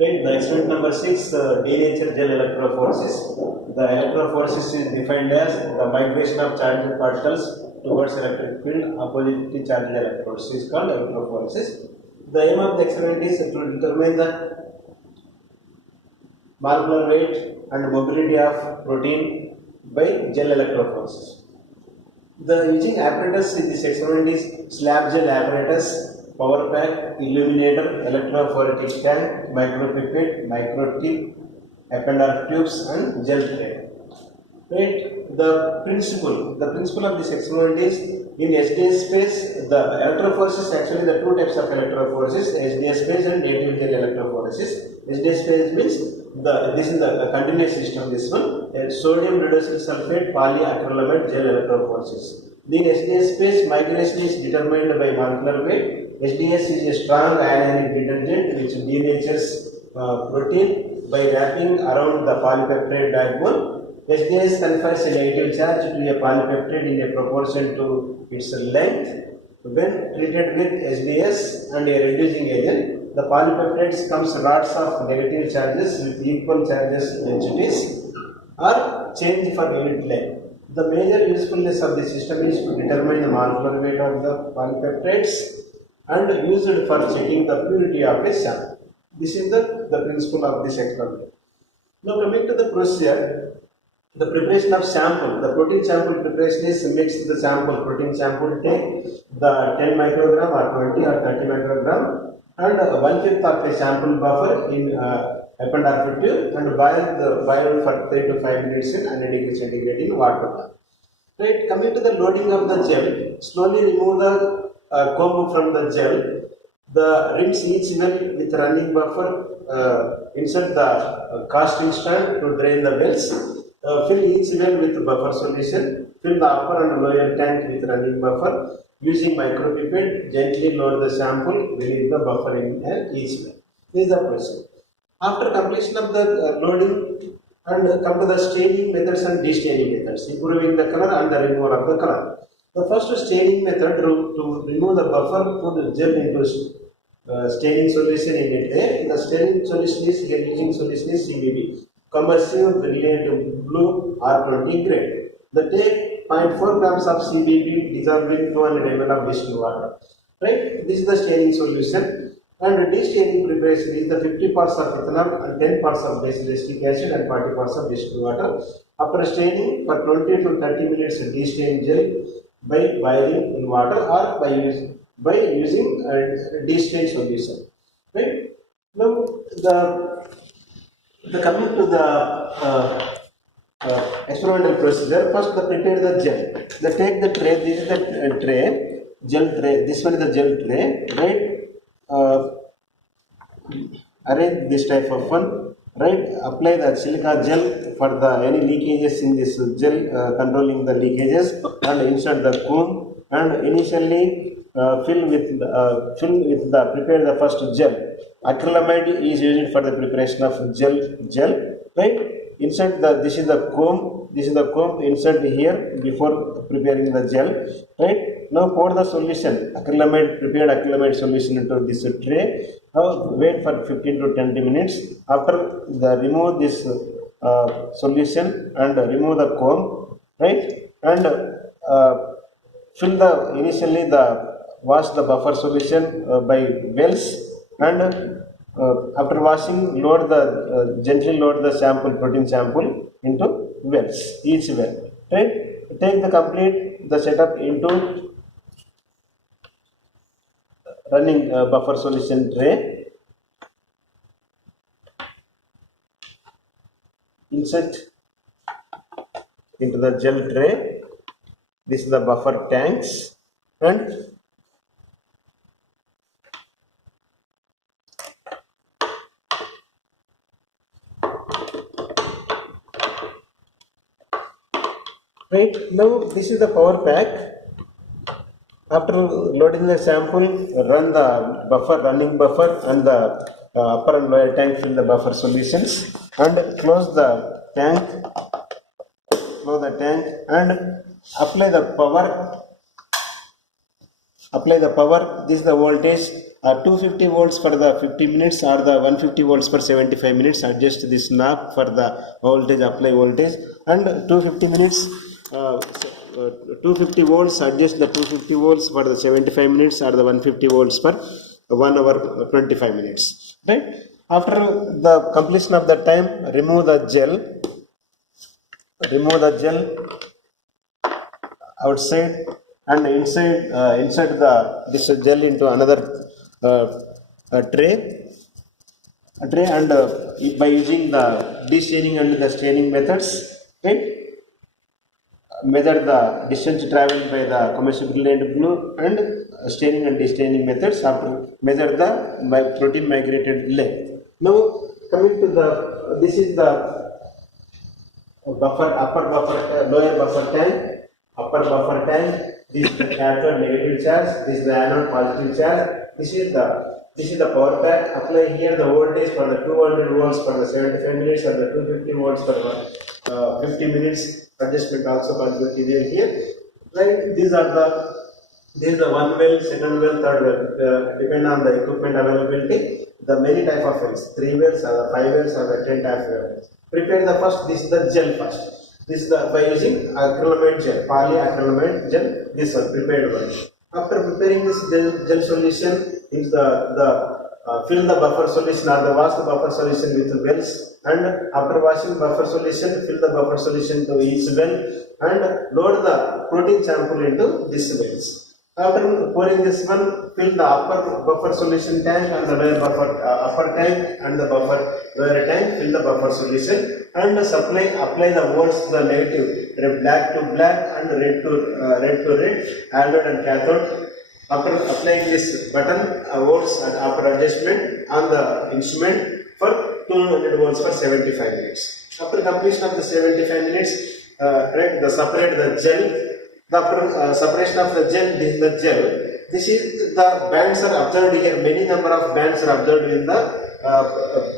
Right, the experiment number 6, denatured gel electrophoresis. The electrophoresis is defined as the migration of charged particles towards electric field opposite to charged electrodes. This is called electrophoresis. The aim of the experiment is to determine the molecular weight and mobility of protein by gel electrophoresis. The using apparatus in this experiment is slab gel apparatus, power pack, illuminator, electrophoretic tank, micropipette, microtip, appendar tubes, and gel tray. Right? The principle of this experiment is in SDS phase. The electrophoresis, actually the two types of electrophoresis, SDS phase and native gel electrophoresis. SDS phase means this is the continuous system. This one, sodium reducing sulfate polyacrylamide gel electrophoresis. The SDS phase migration is determined by molecular weight. SDS is a strong ionic detergent which denatures protein by wrapping around the polypeptide backbone. SDS confers a negative charge to a polypeptide in a proportion to its length. When treated with SDS and a reducing agent, the polypeptides comes rods of negative charges with equal charges densities are changed for unit length. The major usefulness of the system is to determine the molecular weight of the polypeptides and used for checking the purity of a sample. This is the principle of this experiment. Now coming to the procedure, the preparation of sample, the protein sample preparation is mix the sample, protein sample, take the 10 microgram or 20 or 30 microgram and 1/5 of a sample buffer in appendar tube and boil for 3 to 5 minutes in 100 degrees centigrade in water. Right, coming to the loading of the gel, slowly remove the comb from the gel. The rinse each well with running buffer, insert the casting stand to drain the wells. Fill each well with buffer solution. Fill the upper and lower tank with running buffer. Using micropipette, gently load the sample. Release the buffer in each well. This is the process. After completion of the loading, and come to the staining methods and destaining methods, improving the color and the removal of the color. The first staining method to remove the buffer, put gel into staining solution in a tray. The staining solution is here using solution is CBB, commercial brilliant blue R20 grade. The take 0.4 grams of CBB dissolved in 200 ml of distilled water. Right? This is the staining solution. And destaining preparation is the 50 parts of ethanol and 10 parts of basic acid and 40 parts of distilled water. After staining for 20 to 30 minutes, destain gel by boiling in water or by using destain solution. Right? Now the coming to the experimental procedure. First, prepare the gel. Take the tray. This is the tray, gel tray. This one is the gel tray, right? Arrange this type of one, right? Apply the silica gel for the any leakages in this gel, controlling the leakages, and insert the comb. And initially fill with the prepare the first gel. Acrylamide is used for the preparation of gel, right? Insert this is the comb. Insert here before preparing the gel, right? Now pour the solution, prepared acrylamide solution into this tray. Wait for 15 to 20 minutes. After remove this solution and remove the comb, right? And fill wash the buffer solution by wells, and after washing gently load the protein sample into wells, each well, right? Take the setup into running buffer solution tray. Insert into the gel tray. This is the buffer tanks, and right now this is the power pack. After loading the sample, run the running buffer and the upper and lower tank fill the buffer solutions, and close the tank and apply the power. This is the voltage 250 volts for the 50 minutes or the 150 volts for 75 minutes. Adjust this knob for the voltage, apply voltage, and 250 minutes 250 volts, adjust the 250 volts for the 75 minutes or the 150 volts for 1 hour 25 minutes, right? After the completion of the time, remove the gel outside and insert this gel into another tray, and by using the de-staining and the staining methods, right, measure the distance traveled by the combustible glue and staining and de-staining methods. After measure the protein migrated length. Now coming to this is the buffer, lower buffer tank, upper buffer tank. This is the cathode negative charge, this is the anode positive charge. This is the power pack. Apply here the voltage for the 200 volts for the 75 minutes and the 250 volts for the 50 minutes. Adjustment also possibility there here. Right? This is the one well, second well, third well. Depend on the equipment availability. The many type of wells, 3 wells or 5 wells or 10 type of wells. Prepare the first. This is the gel first. This is by using acrylamide gel, polyacrylamide gel. This one prepared one. After preparing this gel solution, is fill the buffer solution or the wash the buffer solution with wells, and after washing buffer solution, fill the buffer solution to each well and load the protein sample into this wells. After pouring this one, fill the upper buffer solution tank and the lower buffer upper tank and the buffer lower tank. Fill the buffer solution and apply the volts to the negative, black to black and red to red, anode and cathode. After applying this button volts and after adjustment on the instrument for 200 volts for 75 minutes. After completion of the 75 minutes, separate the gel. The separation of the gel, this is the gel. This is the bands are observed here. Many number of bands are observed in the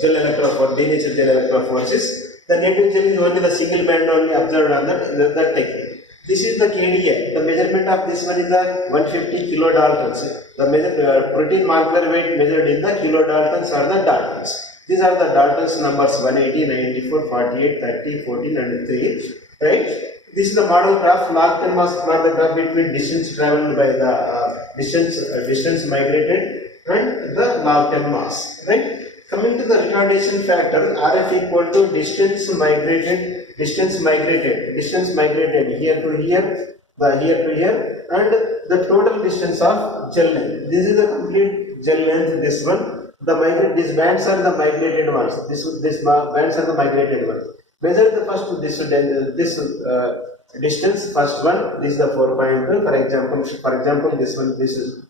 gel electrophoresis, denatured gel electrophoresis. The native gel is only the single band only observed on that technique. This is the KDA. The measurement of this one is the 150 kilodaltons. The protein molecular weight measured in the kilodaltons or the daltons. These are the daltons numbers 180, 94, 48, 30, 14 and 3. Right? This is the model graph. Log 10 mass plot the graph between distance traveled by the distance migrated and the log 10 mass. Right? Coming to the retardation factor, RF equal to distance migrated here to here, here to here, and the total distance of gel length. This is the complete gel length. This one, these bands are the migrated ones. These bands are the migrated ones. Measure the first this distance. First one, this is the 4.2. For example, this one, this is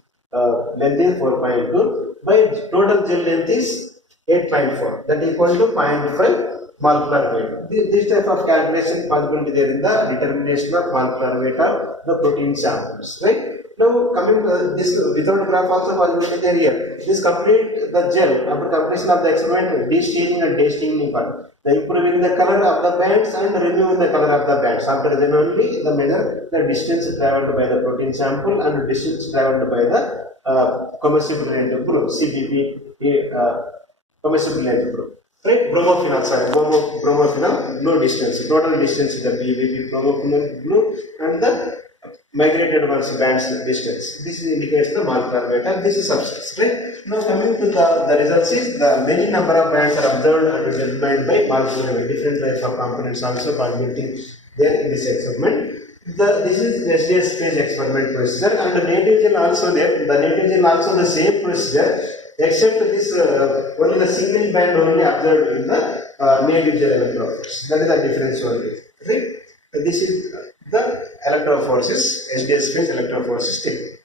length is 4.2. By total gel length is 8.4. That equal to 0.5 molecular weight. This type of calculation possibility there in the determination of molecular weight of the protein samples. Right? Now coming to this without graph also possibility there here. This complete the gel after completion of the experiment, de-staining and de-staining part. The improving the color of the bands and removing the color of the bands. After then only the measure the distance traveled by the protein sample and distance traveled by the combustible reactant group, CBP combustible reactant group. Right? Bromophenol glue distance. Total distance is the BBB bromophenol glue and the migrated ones bands distance. This indicates the molecular weight and this is substance. Right? Now coming to the results is the many number of bands are observed and determined by molecular weight. Different types of components also possibility there in this experiment. This is SDS phase experiment procedure and the native gel also there. The native gel also the same procedure except this only the single band only observed in the native gel electrophoresis. That is the difference only. Right? This is the electrophoresis, SDS phase electrophoresis technique.